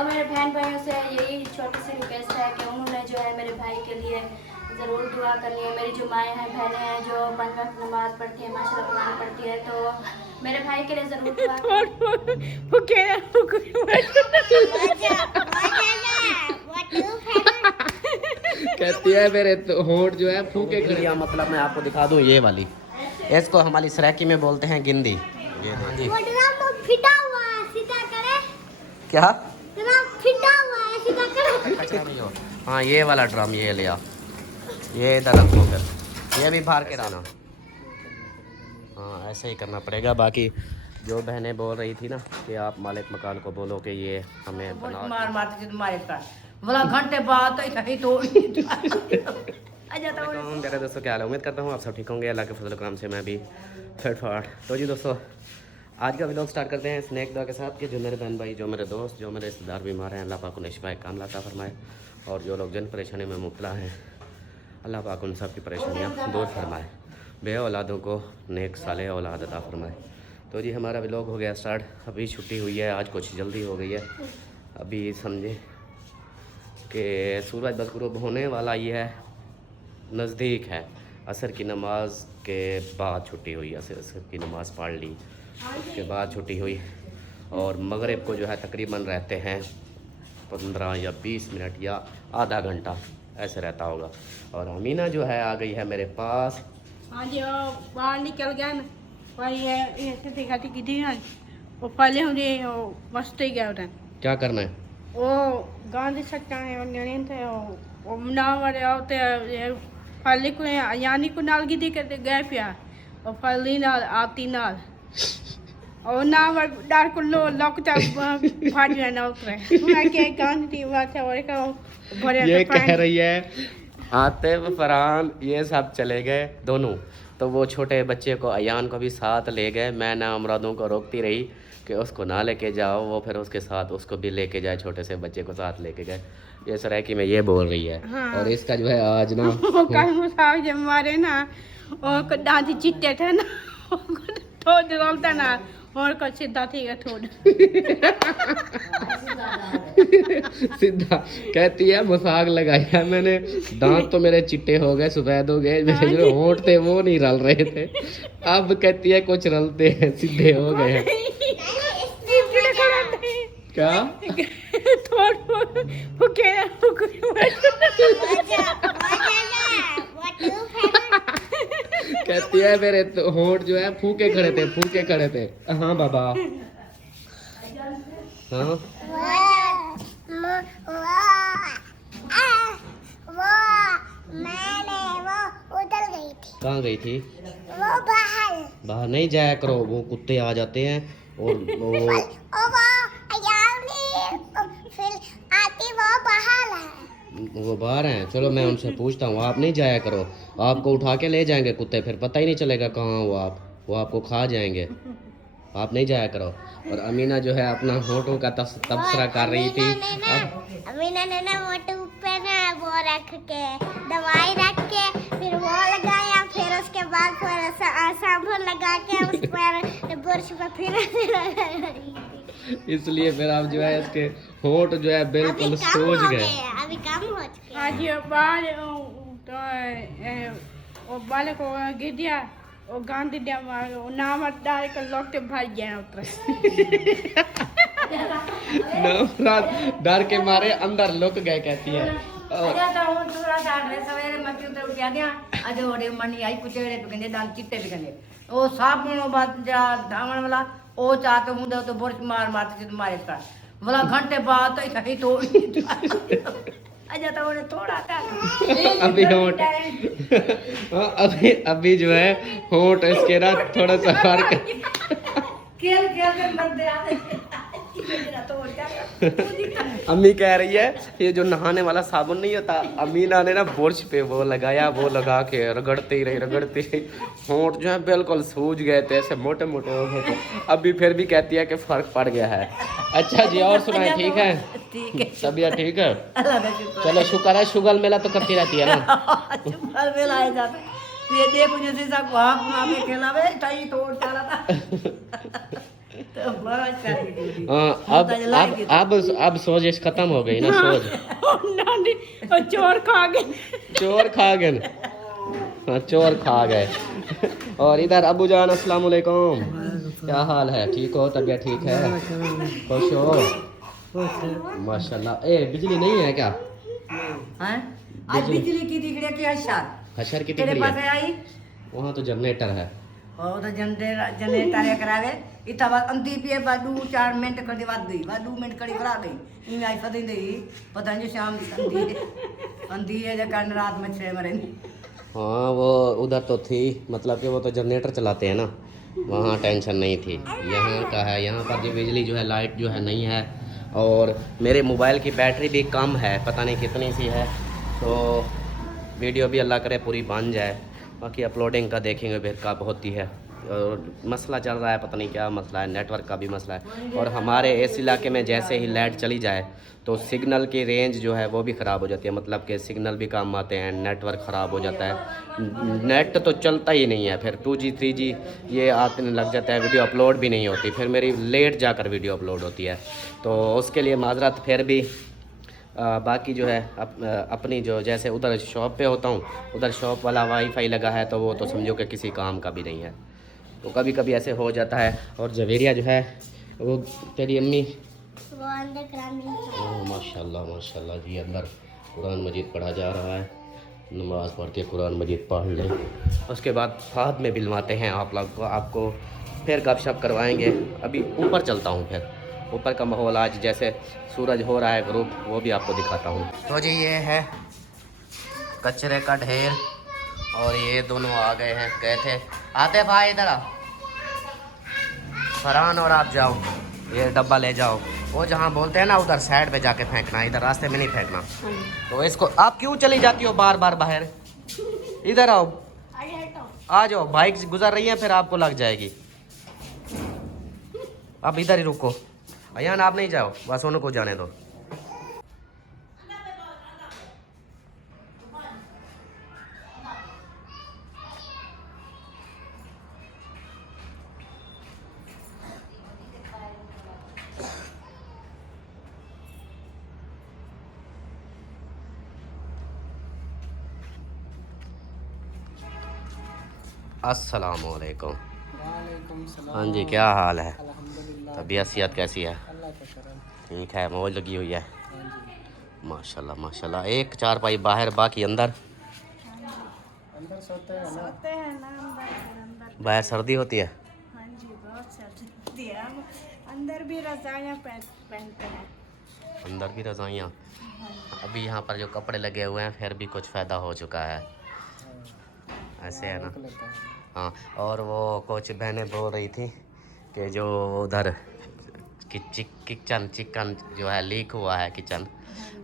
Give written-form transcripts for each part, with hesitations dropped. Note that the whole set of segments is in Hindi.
और मेरे बहन भाइयों से यही छोटी सी रिक्वेस्ट है कि उन्होंने जो है मेरे भाई के लिए ज़रूर दुआ करनी है। मेरी जो माएँ हैं बहनें हैं जो 5 वक्त नमाज़ पढ़ती हैं, माशाल्लाह कुरान पढ़ती है, तो मेरे भाई के लिए ज़रूर दुआ कहती है मेरे तो होंठ जो है फूके खड़े। मतलब मैं आपको दिखा दूं ये वाली, इसको हमारी सराकी में बोलते हैं गिंदी। ये देखिए फिटा हुआ है, सीधा करे क्या फिटा हुआ है, सीधा करे। हाँ ये वाला ड्रम ये लिया, ये इधर रखो, फिर ये भी बाहर के रहना। हाँ ऐसे ही करना पड़ेगा। बाकी जो बहनें बोल रही थी ना कि आप मालिक मकान को बोलो कि ये हमें बना मार मारते थे तुम्हारे का बोला घंटे बाद तो मेरे दोस्तों क्या हाल है, उम्मीद करता हूँ आप सब ठीक होंगे। अल्लाह के फजल करम से मैं भी फिट फाट। तो जी दोस्तों आज का व्लॉग स्टार्ट करते हैं स्नैक दुआ के साथ कि जो मेरे बहन भाई, जो मेरे दोस्त, जो मेरे रिश्तेदार बीमार हैं, अल्लाह पाक उन्हें शिफाए कामिला अता फरमाए। और जो लोग जन परेशानी में मुब्तला हैं, अल्लाह पाक उन सब की परेशानियाँ दूर फरमाए। बे औलादों को नेक साले औलाद अता फरमाए। तो जी हमारा व्लॉग हो गया स्टार्ट। अभी छुट्टी हुई है, आज कुछ जल्दी हो गई है। अभी समझे कि सूरज बस गुरूब होने वाला ही है, नज़दीक है। असर की नमाज के बाद छुट्टी हुई, असर की नमाज़ पढ़ ली, उसके बाद छुट्टी हुई। और मगरिब को जो है तकरीबन रहते हैं 15 या 20 मिनट या आधा घंटा ऐसे रहता होगा। और अमीना जो है आ गई है मेरे पास। हाँ जी वो बाहर निकल गया ना भाई, ये सीधी घाटी की थी ना वो पहले मुझे वो मस्त ही गया उधर। क्या करना है? वो गांधी सकता है और निर्णय थे वो मुनावर होते पहले को यानी को नाल की थी कहते गए पिया और पहली नाल आती नाल और ना डार को लो लौकता फाड़ जाना उतरे मैं के गांधी थी बात है और का भरे ये कह रही है आतिफ फरहान ये सब चले गए दोनों, तो वो छोटे बच्चे को अयान को भी साथ ले गए। मैं ना अमरादों को रोकती रही कि उसको ना लेके जाओ, वो फिर उसके साथ उसको भी लेके जाए, छोटे से बच्चे को साथ लेके गए। ये सराकी में ये बोल रही है। हाँ। और इसका जो है आज ना कल मुसाफ जब मारे ना और दादी चिट्टे थे ना तो डरता ना और को सीधा थी थोड़ा सीधा कहती है मसाक लगाया मैंने, दांत तो मेरे चिट्टे हो गए, सफेद हो गए, मेरे जो होंठ थे वो नहीं रल रहे थे। अब कहती है कुछ रलते हैं, सीधे हो गए हैं। क्या कहती है मेरे तो होंठ जो है फूके खड़े थे, फूके खड़े थे। हाँ बाबा हाँ कहाँ गई थी? वो बाहर बाहर नहीं जाया करो, वो कुत्ते आ जाते हैं और वो फिर आती वो बाहर है। वो बाहर हैं। चलो मैं उनसे पूछता हूँ, आप नहीं जाया करो, आपको उठा के ले जाएंगे कुत्ते, फिर पता ही नहीं चलेगा कहाँ हो आप, वो आपको खा जाएंगे। आप नहीं जाया करो। और अमीना जो है अपना होठों का तबसरा कर रही थी। अमीना ने ना वो टूप पे ना वो रख के दवाई रख के फिर वो लगाया, फिर उसके बाद फिर साबुन लगा के उस पर बुरश पे फिर इसलिए फिर आप जो है इसके होठ जो है बिल्कुल सूज गए। अभी कम हो चुके। आज ये बाल तो वो बाल को गिर दिया वो गांधी दिया वो नाम डाल कर लौटते भाग गया उतरे नफरत डर के मारे अंदर लुक गए कहती है। अजा तो वो थोड़ा सा सवेरे मक्की उतर उठ गया अज ओडे मनी आई कुचेड़े पे गंदे दाल चिट्टे पे गंदे वो साबुन बाद जा धावण वाला ओ चाहते मुंडे तो बुरश मार मारते थे तुम्हारे का बोला घंटे बाद तो सही तो अजा तो ओडे थोड़ा सा अभी होठ अभी जो है होठ इसके ना थोड़ा सा फर्क खेल खेल के मर दे अम्मी कह रही है ये जो नहाने वाला साबुन नहीं होता, अमीना ने ना बुरश पे वो लगाया, वो लगा के रगड़ते ही रही, होंठ जो है बिल्कुल सूज गए थे, ऐसे मोटे मोटे हो गए थे। अभी फिर भी कहती है कि फर्क पड़ गया है। अच्छा जी और सुनाए, ठीक है? तबीयत ठीक है? चलो शुक्र है, शुगर मेला तो करती रहती है ना। शुगर मेला आए जाते ये देखो जैसे सब वहाँ पे खेला वे ताई तोड़ चला था हाँ, अब सोच खत्म हो गई ना सोच। नानी और चोर खा गए। चोर खा गए। हाँ, चोर खा गए। और इधर अबू जान अस्सलाम वालेकुम, क्या हाल है? ठीक हो? तबीयत ठीक है? खुश हो? माशाल्लाह। ए बिजली नहीं है क्या? आज बिजली की दिखड़ी की हशर की तेरे टिकड़ी पास है? आई वहाँ तो जनरेटर है। और तो जनरेटर करावे इतना बात अंती पिए बादू 4 मिनट कर बाद गई बादू मिनट कड़ी करा गई इन आई पता नहीं पता नहीं शाम अंधी है जब रात में 6 मरे। हाँ वो उधर तो थी, मतलब कि वो तो जनरेटर चलाते हैं ना, वहाँ टेंशन नहीं थी। यहाँ का है, यहाँ पर जो बिजली जो है, लाइट जो है नहीं है। और मेरे मोबाइल की बैटरी भी कम है, पता नहीं कितनी सी है। तो वीडियो भी अल्लाह करे पूरी बन जाए, बाकी अपलोडिंग का देखेंगे फिर कब होती है। और मसला चल रहा है, पता नहीं क्या मसला है, नेटवर्क का भी मसला है। और हमारे इस इलाके में जैसे ही लाइट चली जाए तो सिग्नल की रेंज जो है वो भी ख़राब हो जाती है, मतलब कि सिग्नल भी कम आते हैं, नेटवर्क ख़राब हो जाता है, नेट तो चलता ही नहीं है। फिर 2G 3G ये आने लग जाता है, वीडियो अपलोड भी नहीं होती, फिर मेरी लेट जाकर वीडियो अपलोड होती है। तो उसके लिए माजरत। फिर भी बाकी जो है अपनी जो जैसे उधर शॉप पे होता हूँ, उधर शॉप वाला वाईफाई लगा है, तो वो तो समझो कि किसी काम का भी नहीं है। तो कभी कभी ऐसे हो जाता है। और जवेरिया जो है वो तेरी अम्मी वो अंदर ग्रामीण माशाल्लाह माशाल्लाह जी अंदर कुरान मजीद पढ़ा जा रहा है। नमाज़ पढ़ के कुरान मजीद पढ़ लें, उसके बाद बाद में बिलवाते हैं आप लोग को, आपको फिर गपशप करवाएंगे। अभी ऊपर चलता हूँ, फिर ऊपर का माहौल आज जैसे सूरज हो रहा है ग्रुप, वो भी आपको दिखाता हूँ। तो जी ये है कचरे का ढेर, और ये दोनों आ गए हैं, गए थे आते भाई इधर आओ, फरहान और आप जाओ, ये डब्बा ले जाओ, वो जहाँ बोलते हैं ना उधर साइड पे जाके फेंकना, इधर रास्ते में नहीं फेंकना। तो इसको आप क्यों चली जाती हो बार बार बाहर? इधर आओ, आ जाओ, बाइक गुजर रही है फिर आपको लग जाएगी। आप इधर ही रुको, अयान आप नहीं जाओ, बस उनको जाने दो। अस्सलाम वालेकुम। हाँ जी, क्या हाल है? तबीयत सेहत कैसी है? ठीक है, मौज लगी हुई है। माशाल्लाह माशाल्लाह। एक चारपाई बाहर, बाकी अंदर सोते हैं ना अंदर। बाहर सर्दी होती है। हाँ जी, बहुत सर्दी होती है। हम अंदर भी रजाइयाँ पहनते हैं। अंदर भी रजाइयाँ। अभी यहाँ पर जो कपड़े लगे हुए हैं फिर भी कुछ फ़ायदा हो चुका है, ऐसे है ना। हाँ, और वो कुछ बहनें बोल रही थी कि जो उधर चिकन जो है लीक हुआ है किचन,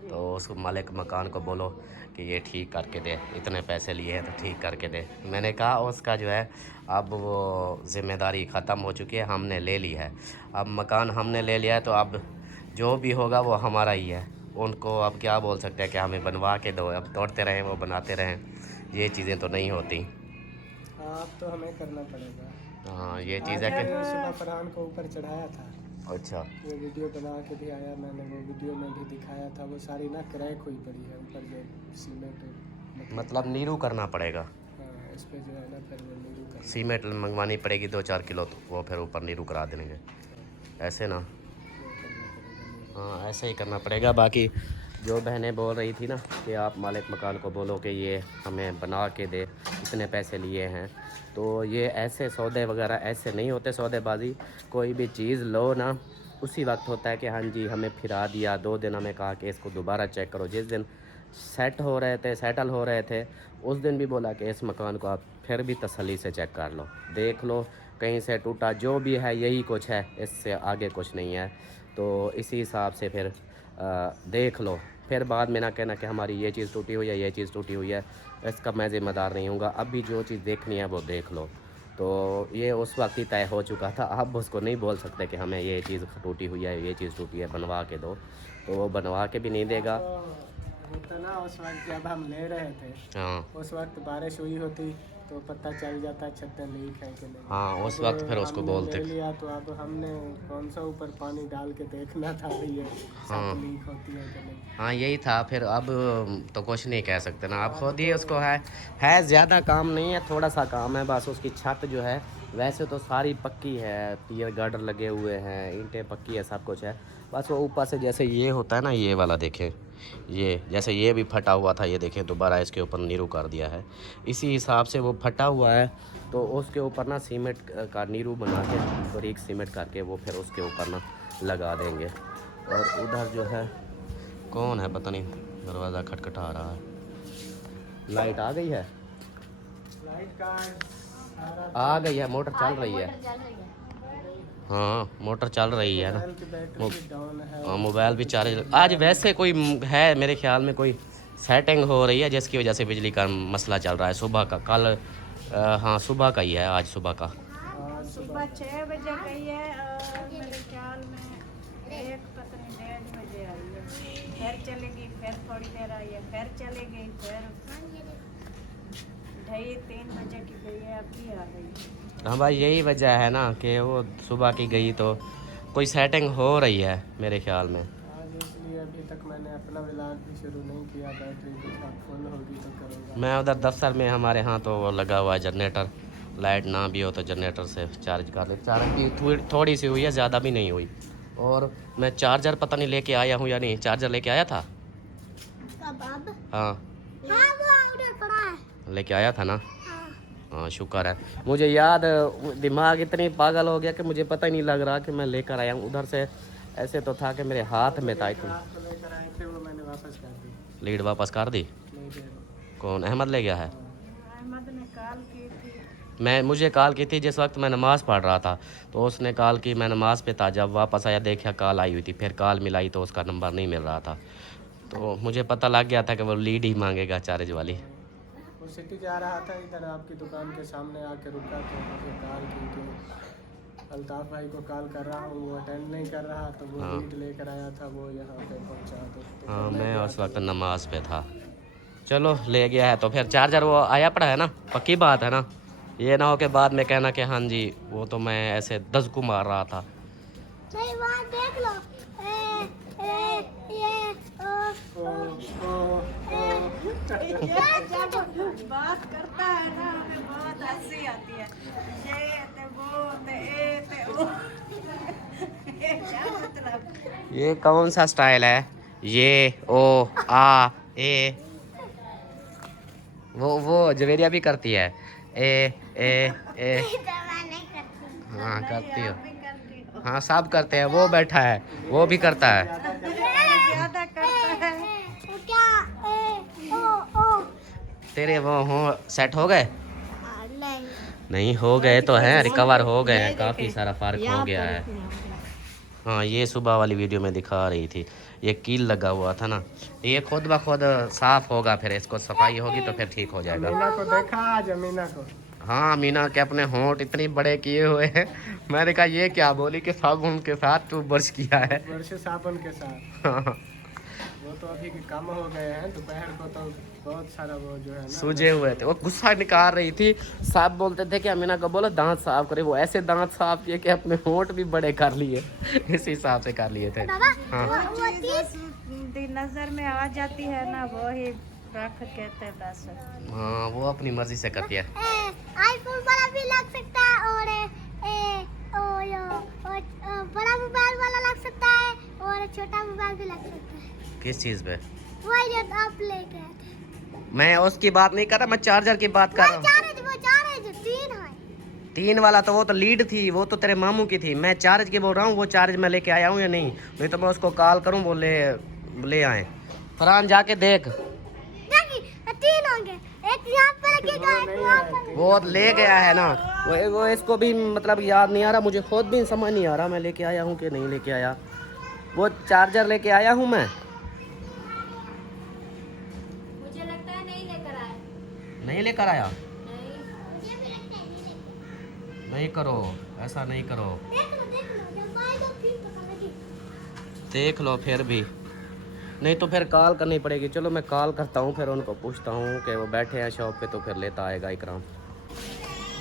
तो उस मालिक मकान को बोलो कि ये ठीक करके दे, इतने पैसे लिए हैं तो ठीक करके दे। मैंने कहा उसका जो है अब वो ज़िम्मेदारी ख़त्म हो चुकी है, हमने ले ली है। अब मकान हमने ले लिया है तो अब जो भी होगा वो हमारा ही है। उनको अब क्या बोल सकते हैं कि हमें बनवा के दो, अब तोड़ते रहें वो बनाते रहें, ये चीज़ें तो नहीं होती। आप तो हमें करना पड़ेगा। हाँ, ये चीज़ है कि सुबह फरहान को ऊपर चढ़ाया था, अच्छा, वो वीडियो बना के भी आया, मैंने वो वीडियो में भी दिखाया था। वो सारी ना क्रैक हुई पड़ी है ऊपर, जो सीमेंट मतलब नीरू करना पड़ेगा। हाँ, इस पर जो है ना फिर वो नीरू कर सीमेंट मंगवानी पड़ेगी 2-4 किलो, तो वो फिर ऊपर नीरू करा देंगे, ऐसे ना। हाँ, ऐसे ही करना पड़ेगा। बाकी जो बहनें बोल रही थी ना कि आप मालिक मकान को बोलो कि ये हमें बना के दे, इतने पैसे लिए हैं, तो ये ऐसे सौदे वगैरह ऐसे नहीं होते। सौदेबाजी कोई भी चीज़ लो ना, उसी वक्त होता है कि हाँ जी हमें फिरा दिया, 2 दिन हमें कहा कि इसको दोबारा चेक करो। जिस दिन सेटल हो रहे थे उस दिन भी बोला कि इस मकान को आप फिर भी तसल्ली से चेक कर लो, देख लो कहीं से टूटा, जो भी है यही कुछ है, इससे आगे कुछ नहीं है। तो इसी हिसाब से फिर देख लो, फिर बाद में ना कहना कि हमारी ये चीज़ टूटी हुई है, ये चीज़ टूटी हुई है, इसका मैं ज़िम्मेदार नहीं हूँगा। अभी जो चीज़ देखनी है वो देख लो। तो ये उस वक्त ही तय हो चुका था, आप उसको नहीं बोल सकते कि हमें ये चीज़ टूटी हुई है, ये चीज़ टूटी है, बनवा के दो, तो वो बनवा के भी नहीं देगा। तो ना उस वक्त जब हम ले रहे थे, हाँ, उस वक्त बारिश हुई होती तो पता चल जाता है छत में लीक है कि नहीं। हाँ, उस वक्त फिर उसको हमने बोलते। ले लिया तो अब हमने कौन सा ऊपर पानी डाल के देखना था भी ये हाँ। छत लीक होती है कि नहीं। हाँ यही था फिर। अब तो कुछ नहीं कह सकते ना, आप खुद ही उसको है ज़्यादा काम नहीं है, थोड़ा सा काम है बस। उसकी छत जो है वैसे तो सारी पक्की है, पियर गार्डर लगे हुए हैं, ईंटें पक्की है, सब कुछ है। बस वो ऊपर से जैसे ये होता है ना, ये वाला देखें, ये जैसे ये भी फटा हुआ था, ये देखें दोबारा इसके ऊपर नीरू कर दिया है। इसी हिसाब से वो फटा हुआ है तो उसके ऊपर ना सीमेंट का नीरू बना के बारीक सीमेंट करके वो फिर उसके ऊपर ना लगा देंगे। और उधर जो है कौन है पता नहीं, दरवाज़ा खटखटा रहा है। लाइट आ गई है, लाइट का सारा आ गई है, मोटर चल रही है। हाँ मोटर चल रही है ना। मोबाइल की बैटरी भी डाउन है। हाँ मोबाइल भी चार्ज। आज वैसे कोई है मेरे ख्याल में कोई सेटिंग हो रही है जिसकी वजह से बिजली का मसला चल रहा है सुबह का। कल हाँ सुबह का ही है, आज सुबह का। सुबह 6 बजे गई है और मेरे ख्याल में 1 पता नहीं 1:30 बजे आई है। फिर चलेगी, फिर थोड़ी देर आई है, फिर चलेगी, फिर 2:30-3 बजे की गई है, अभी आ गई है। हाँ भाई यही वजह है ना कि वो सुबह की गई तो कोई सेटिंग हो रही है मेरे ख्याल में। आज इसलिए अभी तक मैंने अपना व्लॉग भी शुरू नहीं किया। बैटरी के साथ फुल होगी तो करूँगा। मैं उधर दफ्तर में हमारे यहाँ तो वो लगा हुआ है जनरेटर, लाइट ना भी हो तो जनरेटर से चार्ज कर ले। चार्ज भी थोड़ी सी हुई है, ज़्यादा भी नहीं हुई। और मैं चार्जर पता नहीं लेके आया हूँ या नहीं। चार्जर लेके आया था? कबाब? हाँ हाँ वो उधर पड़ा है। लेके आया था ना। हाँ शुक्र है, मुझे याद, दिमाग इतनी पागल हो गया कि मुझे पता ही नहीं लग रहा कि मैं लेकर आया हूँ उधर से। ऐसे तो था कि मेरे हाथ में था इतना। रात को लेकर आए थे वो मैंने वापस कर दी। लीड वापस कर दी? नहीं दे रहा। कौन, अहमद ले गया है? अहमद ने कॉल की थी। मुझे कॉल की थी जिस वक्त मैं नमाज़ पढ़ रहा था, तो उसने कॉल की, मैं नमाज़ पे था। जब वापस आया देखा कॉल आई हुई थी, फिर कॉल मिलाई तो उसका नंबर नहीं मिल रहा था। तो मुझे पता लग गया था कि वो लीड ही मांगेगा चार्ज वाली। वो सिटी जा रहा था, इधर आपकी दुकान के सामने आके रुका तो मुझे कॉल की कि अल्ताफ़ भाई को कॉल कर रहा हूँ, वो अटेंड नहीं कर रहा। तो वो हाँ। लीड लेकर आया था, वो यहाँ पे पहुँचा। तो हाँ फिर मैं गया उस था। वक्त नमाज पे था। चलो ले गया है तो फिर चार्जर वो आया पड़ा है ना, पक्की बात है ना। ये ना हो के बाद में कहना कि हाँ जी वो तो मैं ऐसे दस मार रहा था। नहीं वहाँ देख लो। ये बात करता है ना, हमें बहुत हंसी आती है। ये ते वो ते ए ते ओ। ये क्या मतलब? ये कौन सा स्टाइल है? ये ओ आ ए। वो जवेरिया भी करती है ए ए ए। मैं नहीं करती। हाँ करती हो। भी करती हो। हाँ सब करते हैं, वो बैठा है वो भी करता है। ज्यादा करता है। वो क्या ओ तेरे वो हो सेट हो गए? नहीं नहीं हो गए तो हैं, रिकवर हो गए हैं, काफ़ी सारा फ़र्क हो गया है। हाँ ये सुबह वाली वीडियो में दिखा रही थी, ये कील लगा हुआ था ना, ये खुद ब खुद साफ़ होगा, फिर इसको सफाई होगी तो फिर ठीक हो जाएगा। अमीना को देखा आज, अमीना को। हाँ मीना के अपने होंठ इतने बड़े किए हुए हैं। मैंने कहा ये क्या, बोली कि साबुन के साथ टूथ ब्रश किया है। वर्ष साबुन के साथ। हाँ वो तो अभी कम हो गए हैं, दोपहर को तो बहुत सारा वो जो है ना सूजे हुए थे। वो गुस्सा निकाल रही थी, साहब बोलते थे कि अमीना को बोलो दांत साफ करे। वो ऐसे दांत साफ किए कि अपने होंठ भी बड़े कर लिए। इस हिसाब से कर लिए थे। हाँ वो चीज नजर में आ जाती है ना, वो ही रख कहते हैं बस। हाँ वो अपनी मर्जी से करती है। आईफोन वाला भी लग सकता है और बड़ा मोबाइल वाला लग सकता है और छोटा मोबाइल भी लग सकता है। किस चीज़ पे? वही जो आप लेके आए थे। मैं उसकी बात नहीं कर रहा, मैं चार्जर की बात कर रहा हूँ। वो चार्ज 3 है। 3 वाला तो वो तो लीड थी, वो तो तेरे मामू की थी। मैं चार्ज की बोल रहा हूँ, वो चार्ज मैं लेके आया हूँ या नहीं? नहीं तो मैं उसको कॉल करूँ, वो ले आए। फरहान जाके देख। देखिए 3 होंगे, एक यहाँ पे लगेगा एक वहाँ पे। वो ले गया है ना, वो इसको भी मतलब याद नहीं आ रहा, मुझे खुद भी समझ नहीं आ रहा मैं लेके आया हूँ कि नहीं लेके आया। वो चार्जर लेके आया हूँ मैं। मुझे लगता है नहीं लेकर आए। नहीं लेकर आया? नहीं। नहीं करो ऐसा, नहीं करो। देख लो जब आएगा फिर पता लगेगा। देख लो फिर भी नहीं तो फिर कॉल करनी पड़ेगी। चलो मैं कॉल करता हूँ, फिर उनको पूछता हूँ कि वो बैठे हैं शॉप पे तो फिर लेता आएगा इकराम।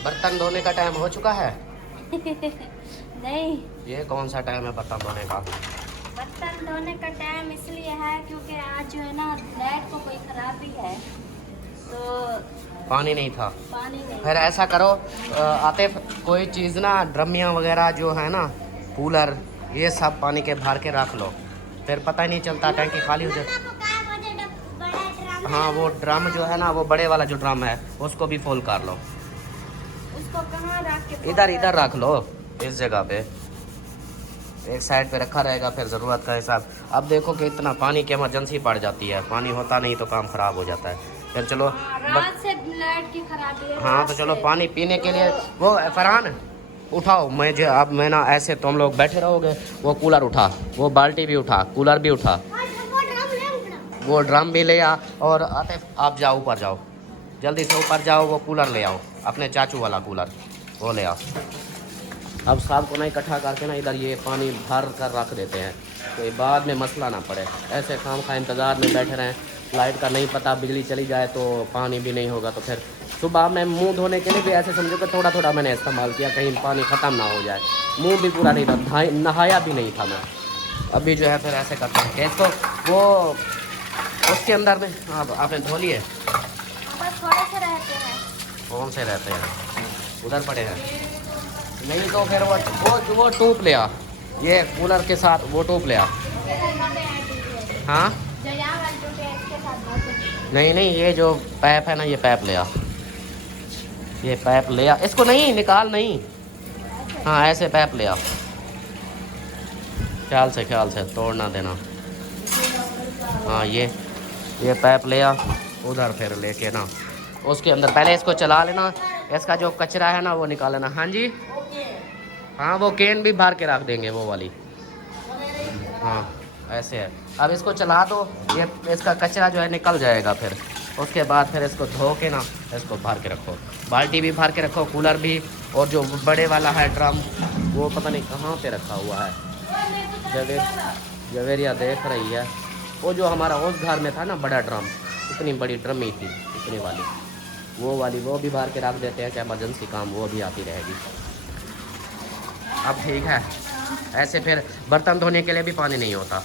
बर्तन धोने का टाइम हो चुका है? नहीं, ये कौन सा टाइम है बर्तन धोने का? बर्तन धोने का टाइम इसलिए है क्योंकि आज जो है ना लाइट को कोई खराबी है, तो पानी नहीं था। पानी नहीं। फिर ऐसा करो आतिफ, कोई चीज़ ना ड्रमियाँ वगैरह जो है ना, कूलर, ये सब पानी के भर के रख लो, फिर पता ही नहीं चलता टैंकी खाली हो जाए। हाँ, वो ड्रम जो है ना, वो बड़े वाला जो ड्रम है उसको भी फुल कर लो। उसको कहाँ रख के? इधर रख लो, इस जगह पे एक साइड पे रखा रहेगा, फिर ज़रूरत का हिसाब। अब देखो कि इतना पानी की इमरजेंसी पड़ जाती है, पानी होता नहीं तो काम ख़राब हो जाता है। फिर चलो रात से लाइट की खराबी है। हाँ, तो चलो पानी पीने के लिए वो फरहान उठाओ, अब मैं ना ऐसे तुम लोग बैठे रहोगे, वो कूलर उठा, वो बाल्टी भी उठा, कूलर भी उठा, वो ड्रम भी ले आ, और आते आप जाओ ऊपर जाओ, जल्दी से ऊपर जाओ, वो कूलर ले आओ, अपने चाचू वाला कूलर वो ले आओ। अब सब को ना इकट्ठा करके ना इधर ये पानी भर कर रख देते हैं, तो ये बाद में मसला ना पड़े। ऐसे खाम खा इंतज़ार में बैठे रहें, लाइट का नहीं पता, बिजली चली जाए तो पानी भी नहीं होगा, तो फिर सुबह मैं मुंह धोने के लिए भी ऐसे समझो कि थोड़ा थोड़ा मैंने इस्तेमाल किया, कहीं पानी ख़त्म ना हो जाए। मुंह भी पूरा नहीं था, नहाया भी नहीं था मैं। अभी जो है फिर ऐसे करते हैं कि इसको वो उसके अंदर में आपने धो लिए, बस थोड़े से रहते हैं। कौन से रहते हैं? उधर पड़े हैं। नहीं तो फिर वो टूप ले आ, ये कूलर के साथ वो टूप ले आ। हाँ, नहीं, ये जो पैप है ना, ये पैप ले आ, ये पैप ले आ, इसको नहीं निकाल, नहीं, हाँ ऐसे पैप ले आ, ख्याल से तोड़ना देना। हाँ, ये पैप ले आ, उधर फिर लेके ना उसके अंदर पहले इसको चला लेना, इसका जो कचरा है ना वो निकाल लेना। हाँ जी, हाँ वो केन भी भर के रख देंगे, वो वाली। हाँ ऐसे है। अब इसको चला दो, ये इसका कचरा जो है निकल जाएगा। फिर उसके बाद फिर इसको धो के ना इसको भर के रखो, बाल्टी भी भर के रखो, कूलर भी, और जो बड़े वाला है ड्रम, वो पता नहीं कहाँ पे रखा हुआ है। जवेरिया देख रही है, वो जो हमारा उस घर में था ना बड़ा ड्रम, इतनी बड़ी ड्रम ही थी, इतनी वाली, वो भी भर के रख देते हैं कि इमरजेंसी काम वो भी आती रहेगी। अब ठीक है, ऐसे फिर बर्तन धोने के लिए भी पानी नहीं होता।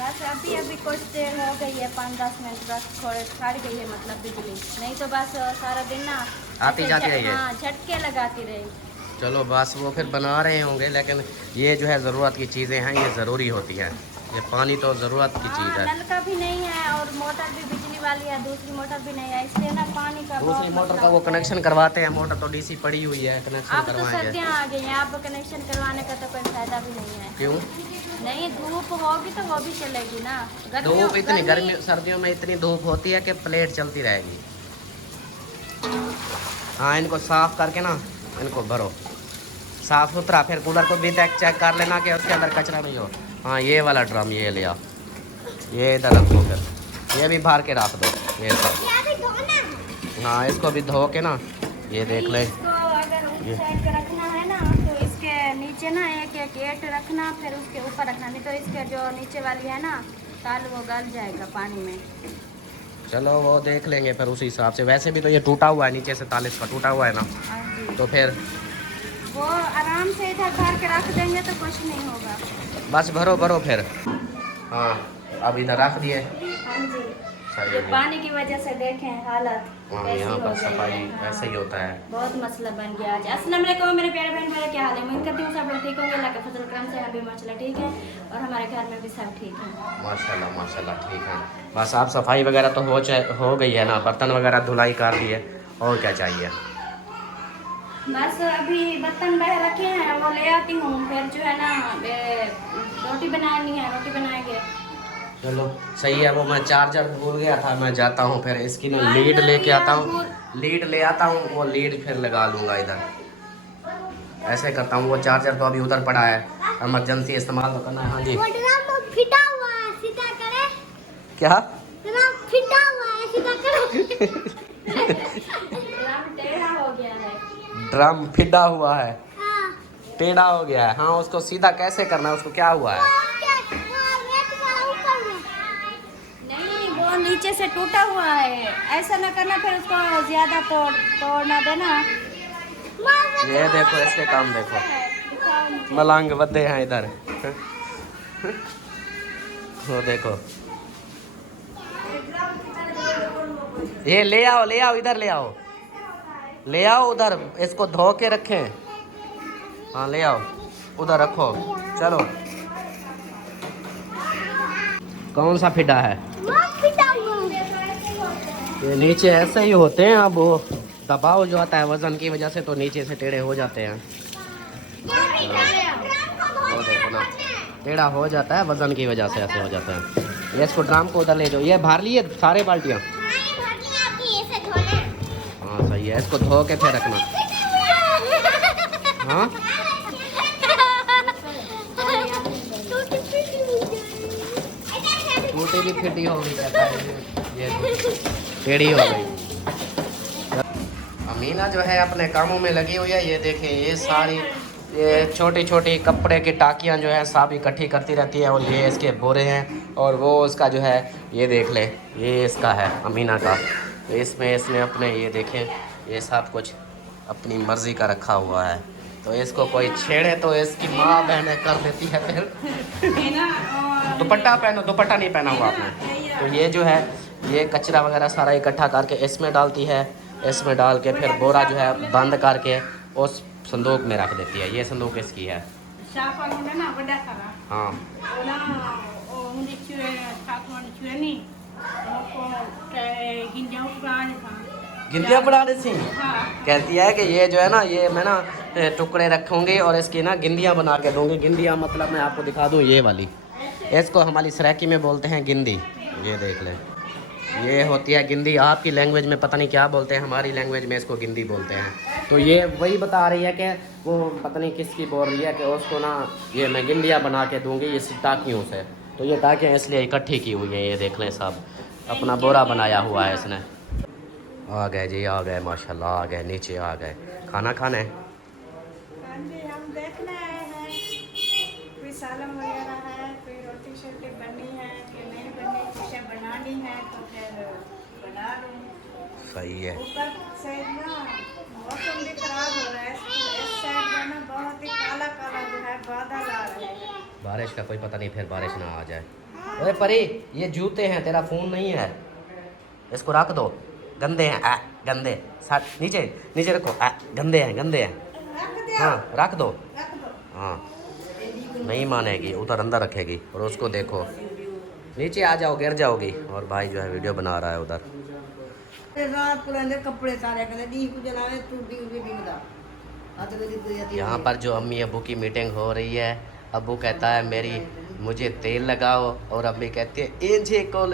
बस अभी कुछ देर हो गई है, 5-10 मिनट, बस थोड़े खड़ गई है मतलब बिजली, नहीं तो बस सारा दिन ना आती जाती रही है। हाँ, झटके लगाती रही। चलो बस वो फिर बना रहे होंगे, लेकिन ये जो है ज़रूरत की चीज़ें हैं, ये ज़रूरी होती हैं। ये पानी तो ज़रूरत की चीज़ है। नल का भी नहीं है और मोटर भी बिजली वाली है, दूसरी मोटर भी नहीं है, इसलिए ना पानी का दूसरी मोटर का वो कनेक्शन करवाते हैं, मोटर तो डीसी पड़ी हुई है, कनेक्शन अब तो करवाएंगे। सर्दियाँ आ गई हैं, अब कनेक्शन करवाने का तो कोई फायदा भी नहीं है। क्यों? नहीं, धूप होगी तो वो भी चलेगी ना। धूप इतनी गर्मी, सर्दियों में इतनी धूप होती है कि प्लेट चलती रहेगी। हाँ, इनको साफ करके ना इनको भरो साफ सुथरा, फिर कूलर को भी चेक कर लेना कि उसके अंदर कचरा नहीं हो। हाँ, ये वाला ड्रम ये लिया, ये इधर रखो, फिर ये भी भर के रख दो, ये सब। हाँ, इसको भी धो के ना ये देख ले। इसको अगर उस साइड पे रखना है ना, तो इसके नीचे ना एक गेट रखना, फिर उसके ऊपर रखना, नहीं तो इसके जो नीचे वाली है ना ताल, वो गल जाएगा पानी में। चलो वो देख लेंगे फिर उसी हिसाब से। वैसे भी तो ये टूटा हुआ है, नीचे से ताल इसका टूटा हुआ है ना, हाँ जी, तो फिर वो आराम से इधर भर के रख देंगे तो कुछ नहीं होगा। बस भरो फिर। हाँ, अब इधर रख दिए। हाँ जी, सही ये है। पानी की वजह से देखें हालत हाँ, कैसी यहाँ हो पर गई सफाई है। हाँ, ऐसा ही होता है। बहुत मसला बन गया आज। अस्सलाम वालेकुम मेरे प्यारे बहन भाई, क्या हाल है? उम्मीद करती हूँ सब लोग ठीक होंगे, अल्लाह के फजल करम से। अभी माशाल्लाह ठीक है और हमारे घर में भी सब ठीक है। माशाल्लाह ठीक है। बस आप सफाई वगैरह तो हो गई है ना, बर्तन वगैरह धुलाई कर दी है, और क्या चाहिए? बस अभी बर्तन बह रखे हैं, वो ले आती हूँ, फिर जो है ना रोटी बनानी है, रोटी बनाएंगे। चलो सही है। वो मैं चार्जर भूल गया था, मैं जाता हूँ फिर इसकी ना लीड लेके आता हूँ, लीड ले आता हूँ, वो लीड फिर लगा लूँगा इधर। ऐसे करता हूँ, वो चार्जर तो अभी उधर पड़ा है, इमरजेंसी इस्तेमाल तो करना है। हाँ जी, फिटा हुआ है, सीधा करे। क्या फिटा हुआ है, सीधा करे। ड्रम टेढ़ा हो गया है। ड्रम फिटा हुआ है, हाँ, टेढ़ा हो गया है। हाँ, उसको सीधा कैसे करना है? उसको क्या हुआ है? नहीं, वो नीचे से टूटा हुआ है, ऐसा ना करना, फिर उसको ज़्यादा तोड़ना देना, ये देखो इसके काम देखो, मलंग बद्दे हैं इधर। वो देखो, ये ले आओ इधर ले आओ उधर, इसको धो के रखें। हाँ ले आओ उधर रखो। चलो, कौन सा फिडा है? ये नीचे ऐसे ही होते हैं। अब वो दबाव जो आता है वजन की वजह से तो नीचे से टेढ़े हो जाते हैं। वो देखो ना, टेढ़ा हो जाता है वजन की वजह से, ऐसे हो जाते हैं। ये इसको ड्राम को उधर ले जाओ। ये भर लिए सारे बाल्टियाँ? हाँ सही है, इसको धो के फिर रखना। हाँ टूटी भी फिटी हो गई, ये टेढ़ी हो गई। अमीना जो है अपने कामों में लगी हुई है। ये देखें, ये सारी ये छोटी छोटी कपड़े की टाकियाँ जो है सब इकट्ठी करती रहती है। और ये इसके बोरे हैं, और वो उसका जो है ये देख ले, ये इसका है अमीना का। तो इसमें इसने अपने ये देखें, ये सब कुछ अपनी मर्ज़ी का रखा हुआ है। तो इसको कोई छेड़े तो इसकी माँ बहनें कर देती है। फिर दुपट्टा पहनो, दुपट्टा नहीं पहना हुआ आपने। तो ये जो है ये कचरा वगैरह सारा इकट्ठा करके इसमें डालती है। इसमें डाल के फिर बोरा जो है बंद करके उस संदूक में रख देती है। ये संदूक इसकी है। हाँ गिंदियाँ बढ़ाने से कहती है कि ये जो है ना, ये मैं ना टुकड़े रखूँगी और इसकी ना गिंदियाँ बना के दूँगी। गिंदियाँ मतलब मैं आपको दिखा दूँ, ये वाली, इसको हमारी सराइकी में बोलते हैं गिंदी। ये देख लें, ये होती है गिंदी। आपकी लैंग्वेज में पता नहीं क्या बोलते हैं, हमारी लैंग्वेज में इसको गिंदी बोलते हैं। तो ये वही बता रही है कि वो पता नहीं किसकी बोल रही है कि उसको ना ये मैं गिंदियाँ बना के दूँगी इस टाकियों से। तो ये टाकियाँ इसलिए इकट्ठी की हुई हैं। ये देख लें, सब अपना बोरा बनाया हुआ है इसने। आ गए जी, आ गए माशाल्लाह, आ गए, नीचे आ गए। खाना खाना है? हम देखना है कोई सालन वगैरह है, कोई रोटी शोटी बनी है कि नहीं बनी, चीज़ें बनानी है तो फिर बना लूँ। सही है। ऊपर से ना मौसम भी खराब हो रहा है, इस साइड में ना बहुत ही काला काला जो है बादल आ रहे हैं। बारिश का कोई पता नहीं, फिर बारिश ना आ जाए। अरे परी, ये जूते हैं, तेरा फ़ोन नहीं है, इसको रख दो, गंदे हैं। गंदे नीचे नीचे रखो। गंदे हैं। हाँ रख दो। हाँ नहीं मानेगी, उधर अंदर रखेगी। और उसको देखो, नीचे आ जाओ, गिर जाओगी। और भाई जो है वीडियो बना रहा है उधर। कपड़े सारे यहाँ पर जो अम्मी अबू की मीटिंग हो रही है, अबू कहता है मेरी मुझे तेल लगाओ, और अम्मी कहती है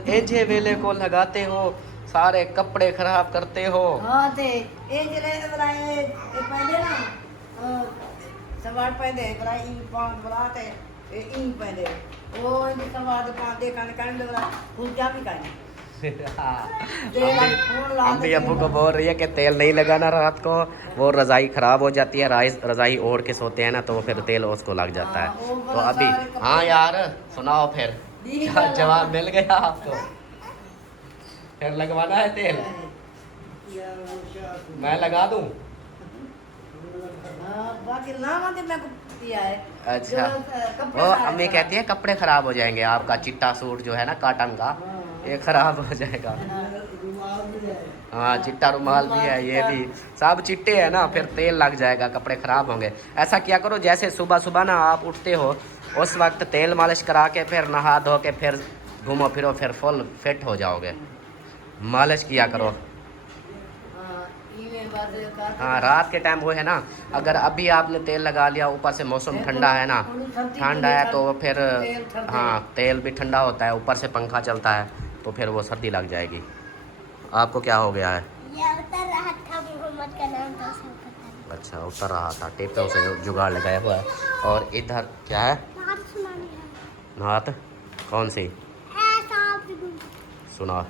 एंझे वेले को लगाते हो, सारे कपड़े खराब करते हो। हाँ ते जले बनाए पहले ना सवार पहले बनाए इन पांच बनाते इन पहले वो इन सवार पांच कान लगा फूल जा भी काई। अम्मी अबू को बोल रही है कि तेल नहीं लगाना रात को, वो रज़ाई ख़राब हो जाती है। रज़ाई ओढ़ के सोते हैं ना, तो फिर तेल उसको लग जाता है। तो अभी हाँ यार सुनाओ, फिर क्या जवाब मिल गया आपको? फिर लगवाना है तेल, मैं लगा दूं? अच्छा, वो अम्मी कहती है कपड़े ख़राब हो जाएंगे, आपका चिट्टा सूट जो है ना काटन का, ये ख़राब हो जाएगा। हाँ चिट्टा रुमाल भी है, ये भी सब चिट्टे हैं ना, फिर तेल लग जाएगा, कपड़े ख़राब होंगे। ऐसा किया करो, जैसे सुबह सुबह ना आप उठते हो उस वक्त तेल मालिश करा के फिर नहा धो के फिर घूमो फिरो, फिर फुल फिट हो जाओगे। मालिश किया करो। हाँ रात के टाइम वो है ना, अगर अभी आपने तेल लगा लिया, ऊपर से मौसम ठंडा है ना, ठंडा है तो फिर हाँ तेल भी ठंडा होता है, ऊपर से पंखा चलता है तो फिर वो सर्दी लग जाएगी। आपको क्या हो गया है? ये उतर रहा था, मोहम्मद का नाम था, उसे पता नहीं। अच्छा उतर रहा था, टेप पे उसे जुगाड़ लगाया हुआ है। और इधर क्या है? नात कौन सी सुना?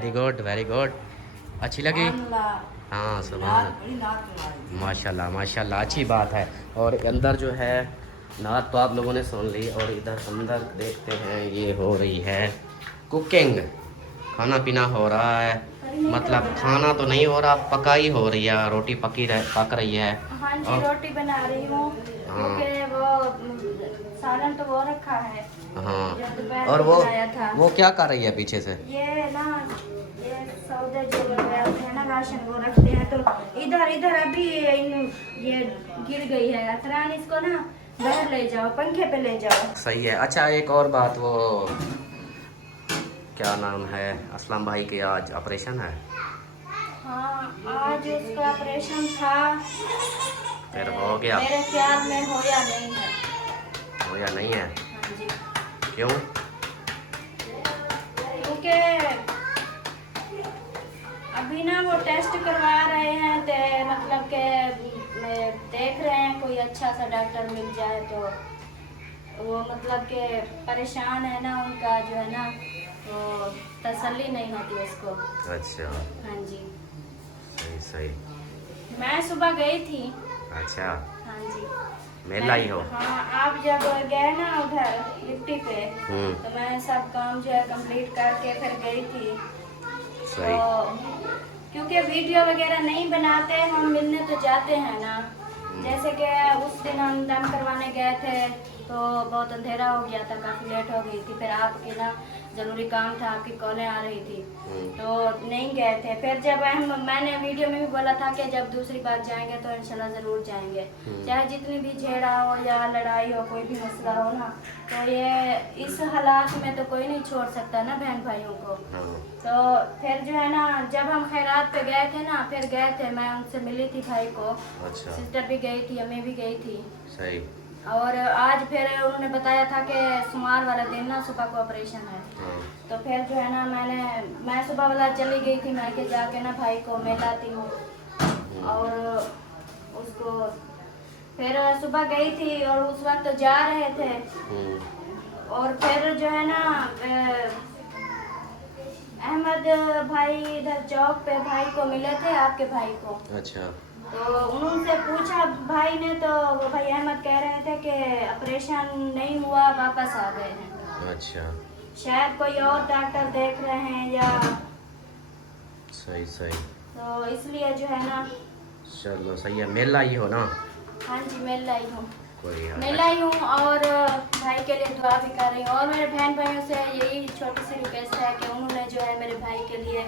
Very good very good. अच्छी लगी? हाँ सुभान बड़ी नाक तुम्हारी। माशाल्लाह माशाल्लाह, अच्छी बात है। और अंदर जो है नात तो आप लोगों ने सुन ली, और इधर अंदर देखते हैं ये हो रही है कुकिंग, खाना पीना हो रहा है। मतलब खाना तो नहीं हो रहा, पकाई हो रही है, रोटी पक रही है। हाँ जी, और रोटी बना रही हूँ हाँ। क्योंकि वो सालन तो वो रखा है जो हाँ, दोपहर और में वो बनाया था। वो क्या कर रही है पीछे से? ये ना, ये सौदे जो वगैरह होते हैं ना, राशन वो रखते हैं, तो इधर इधर अभी ये गिर गई है। अतरान इसको ना बाहर ले जाओ, पंखे पे ले जाओ। सही है। अच्छा एक और बात, वो क्या नाम है, असलम भाई के आज ऑपरेशन है? हाँ, आज उसका ऑपरेशन था। फिर हो गया? मेरे ख्याल में हो या नहीं है। हो या नहीं है? हाँ जी, क्यों? क्योंकि अभी ना वो टेस्ट करवा रहे हैं, तो मतलब के देख रहे हैं कोई अच्छा सा डॉक्टर मिल जाए तो। वो मतलब के परेशान है ना, उनका जो है ना, तो तसल्ली नहीं होती उसको। अच्छा, हाँ जी, सही सही। मैं सुबह गई थी। अच्छा, हाँ जी, मेला ही हो? हाँ, आप जब गए ना उधर लिफ्टी पे, तो मैं सब काम जो है कंप्लीट करके फिर गई थी। सही। तो क्योंकि वीडियो वगैरह नहीं बनाते, हम मिलने तो जाते हैं ना। जैसे कि उस दिन हम दम करवाने गए थे तो बहुत अंधेरा हो गया था, काफ़ी लेट हो गई थी। फिर आपके ना ज़रूरी काम था, आपकी कॉलें आ रही थी तो नहीं गए थे। फिर जब मैंने वीडियो में भी बोला था कि जब दूसरी बार जाएंगे तो इंशाल्लाह ज़रूर जाएंगे, चाहे जितनी भी झेड़ा हो या लड़ाई हो, कोई भी मसला हो ना, तो ये इस हालात में तो कोई नहीं छोड़ सकता ना बहन भाइयों को। तो फिर जो है ना, जब हम खैरात पे गए थे ना, फिर गए थे, मैं उनसे मिली थी भाई को। अच्छा, सिस्टर भी गई थी, अम्मी भी गई थी। सही। और आज फिर उन्होंने बताया था कि सोमवार वाला दिन ना सुबह को ऑपरेशन है। तो फिर जो है ना, मैं सुबह वाला चली गई थी, मैं के जाके ना भाई को मिलाती हूँ। और उसको फिर सुबह गई थी और उस वक्त जा रहे थे। और फिर जो है ना, अहमद भाई इधर चौक पे भाई को मिले थे, आपके भाई को। अच्छा, तो उनसे पूछा भाई ने, तो वो भाई अहमद कह रहे थे कि ऑपरेशन नहीं हुआ, वापस आ गए हैं। अच्छा, शायद कोई और डॉक्टर देख रहे हैं या। सही सही। तो इसलिए जो है ना। चलो सही है। मेला ही हो ना? हाँ जी, मिल लाई हूँ, कोई यार। मिल आई हूँ। और भाई के लिए दुआ भी कर रही हूँ। और मेरे बहन भाइयों से यही छोटी सी रिक्वेस्ट है कि उन्होंने जो है मेरे भाई के लिए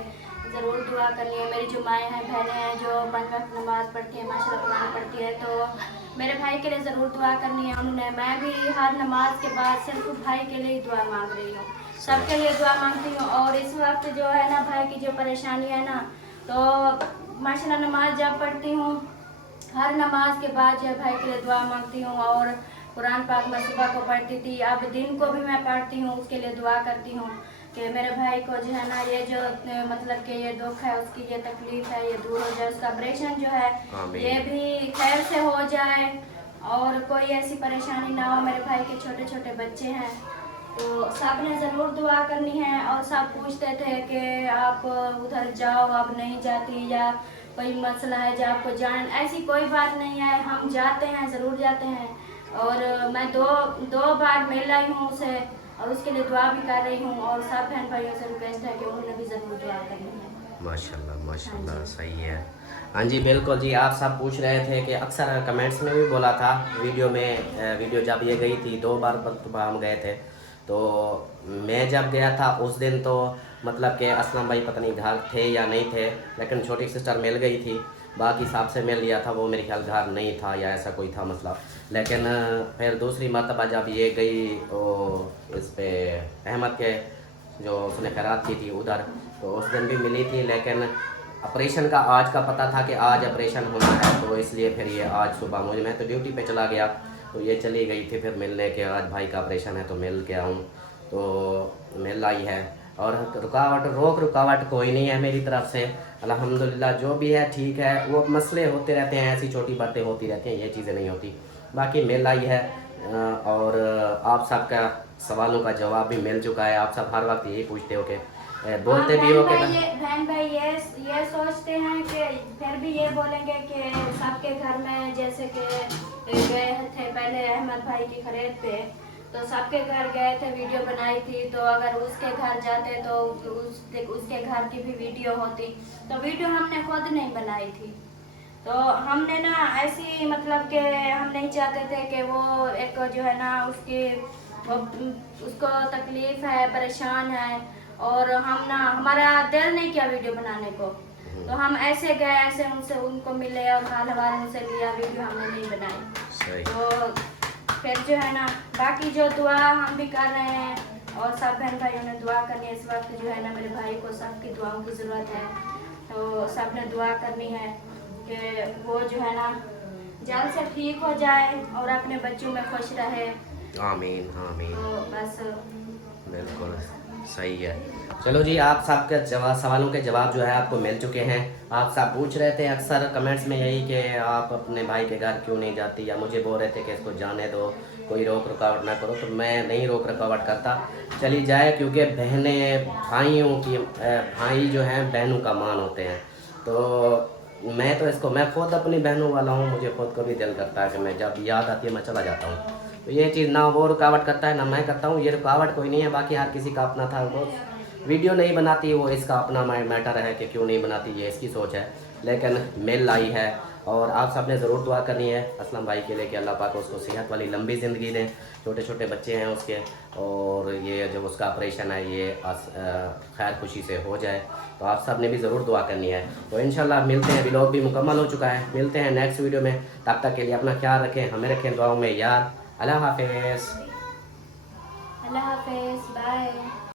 ज़रूर दुआ करनी है। मेरी जो माएँ हैं, बहनें हैं, जो 5 वक्त नमाज़ पढ़ती हैं, माशाल्लाह कुरान पढ़ती है, तो मेरे भाई के लिए ज़रूर दुआ करनी है उन्होंने। मैं भी हर नमाज के बाद सिर्फ भाई के लिए ही दुआ मांग रही हूँ, सबके लिए दुआ मांगती हूँ। और इस वक्त जो है ना, भाई की जो परेशानी है ना, तो माशाल्लाह नमाज जब पढ़ती हूँ, हर नमाज के बाद जो है भाई के लिए दुआ मांगती हूँ। और कुरान पाक मैं सुबह को पढ़ती थी, अब दिन को भी मैं पढ़ती हूँ, उसके लिए दुआ करती हूँ कि मेरे भाई को जो है ना, ये जो मतलब कि ये दुख है, उसकी ये तकलीफ है, ये दूर हो जाए, उसका ऑपरेशन जो है ये भी खैर से हो जाए, और कोई ऐसी परेशानी ना हो। मेरे भाई के छोटे छोटे बच्चे हैं, तो सब ने ज़रूर दुआ करनी है। और सब पूछते थे कि आप उधर जाओ, आप नहीं जाती, या कोई मसला है जो आपको जान। ऐसी कोई बात नहीं है, हम जाते हैं, ज़रूर जाते हैं। और मैं दो बार मिल आई हूँ उसे, और उसके लिए दुआ भी कर रही हूँ। और सब बहन भाइयों से रिक्वेस्ट है कि उन्होंने भी ज़रूर दुआ करनी है। माशाल्लाह माशाल्लाह, सही है। हाँ जी बिल्कुल जी। आप सब पूछ रहे थे कि अक्सर कमेंट्स में भी बोला था, वीडियो जब ये गई थी 2 बार हम गए थे, तो मैं जब गया था उस दिन तो मतलब कि असलम भाई पता नहीं घर थे या नहीं थे, लेकिन छोटी सिस्टर मिल गई थी, बाकी साहब से मिल लिया था, वो मेरे ख्याल घर नहीं था या ऐसा कोई था मसला। लेकिन फिर दूसरी मरतबा जब ये गई वो इस पे अहमद के जो उसने खैरात की थी उधर, तो उस दिन भी मिली थी, लेकिन ऑपरेशन का आज का पता था कि आज ऑपरेशन होना है, तो इसलिए फिर ये आज सुबह मैं तो ड्यूटी पे चला गया, तो ये चली गई थी फिर मिलने के, आज भाई का ऑपरेशन है तो मिल के आऊँ, तो मिल आई है। और रुकावट कोई नहीं है मेरी तरफ से, अल्हम्दुलिल्लाह जो भी है ठीक है। वो मसले होते रहते हैं, ऐसी छोटी बातें होती रहती हैं, ये चीज़ें नहीं होती, बाकी मिल आई है। और आप सबका सवालों का जवाब भी मिल चुका है। आप सब हर वक्त यही पूछते हो कि बोलते भी हो कि बहन भाई ये सोचते हैं कि फिर भी ये बोलेंगे कि सबके घर में, जैसे कि गए थे पहले अहमद भाई की खरीद पे, तो सबके घर गए थे, वीडियो बनाई थी, तो अगर उसके घर जाते तो उसके घर की भी वीडियो होती, तो वीडियो हमने खुद नहीं बनाई थी। तो हमने ना ऐसी मतलब कि हम नहीं चाहते थे कि वो एक जो है ना उसको तकलीफ है, परेशान है, और हम ना हमारा दिल नहीं किया वीडियो बनाने को, तो हम ऐसे गए, ऐसे उनसे उनको मिले और हाल हवाल उनसे लिया, वीडियो हमने नहीं बनाई। तो फिर जो है ना बाकी जो दुआ हम भी कर रहे हैं, और सब बहन भाइयों ने दुआ करनी है। इस वक्त जो है ना मेरे भाई को सबकी दुआओं की ज़रूरत है, तो सब ने दुआ करनी है कि वो जो है ना जल्द से ठीक हो जाए और अपने बच्चों में खुश रहे। आमीन आमीन। तो बस बिल्कुल सही है। चलो जी, आप सबके सवालों के जवाब जो है आपको मिल चुके हैं। आप सब पूछ रहे थे अक्सर कमेंट्स में यही कि आप अपने भाई के घर क्यों नहीं जाती, या मुझे बोल रहे थे कि इसको जाने दो, कोई रोक रुकावट ना करो। तो मैं नहीं रोक रुकावट करता, चली जाए, क्योंकि बहनें भाई जो हैं बहनों का मान होते हैं। तो मैं खुद अपनी बहनों वाला हूँ, मुझे खुद को भी दिल करता है कि मैं जब याद आती है मैं चला जाता हूँ। तो ये चीज़ ना वो रुकावट करता है ना मैं करता हूँ, ये रुकावट कोई नहीं है। बाकी हर किसी का अपना था, वो वीडियो नहीं बनाती, वो इसका अपना मैटर है कि क्यों नहीं बनाती, ये इसकी सोच है। लेकिन मिल आई है, और आप सब ने ज़रूर दुआ करनी है असलम भाई के लिए कि अल्लाह पाक उसको सेहत वाली लंबी ज़िंदगी दें। छोटे छोटे बच्चे हैं उसके, और ये जब उसका ऑपरेशन है ये खैर खुशी से हो जाए, तो आप सब ने भी ज़रूर दुआ करनी है। तो इंशाल्लाह मिलते हैं, व्लॉग भी मुकम्मल हो चुका है, मिलते हैं नेक्स्ट वीडियो में। तब तक के लिए अपना ख्याल रखें, हमें रखें दुआओं में याद। अल्लाह हाफिज़। अल्लाह हाफिज़, बाय।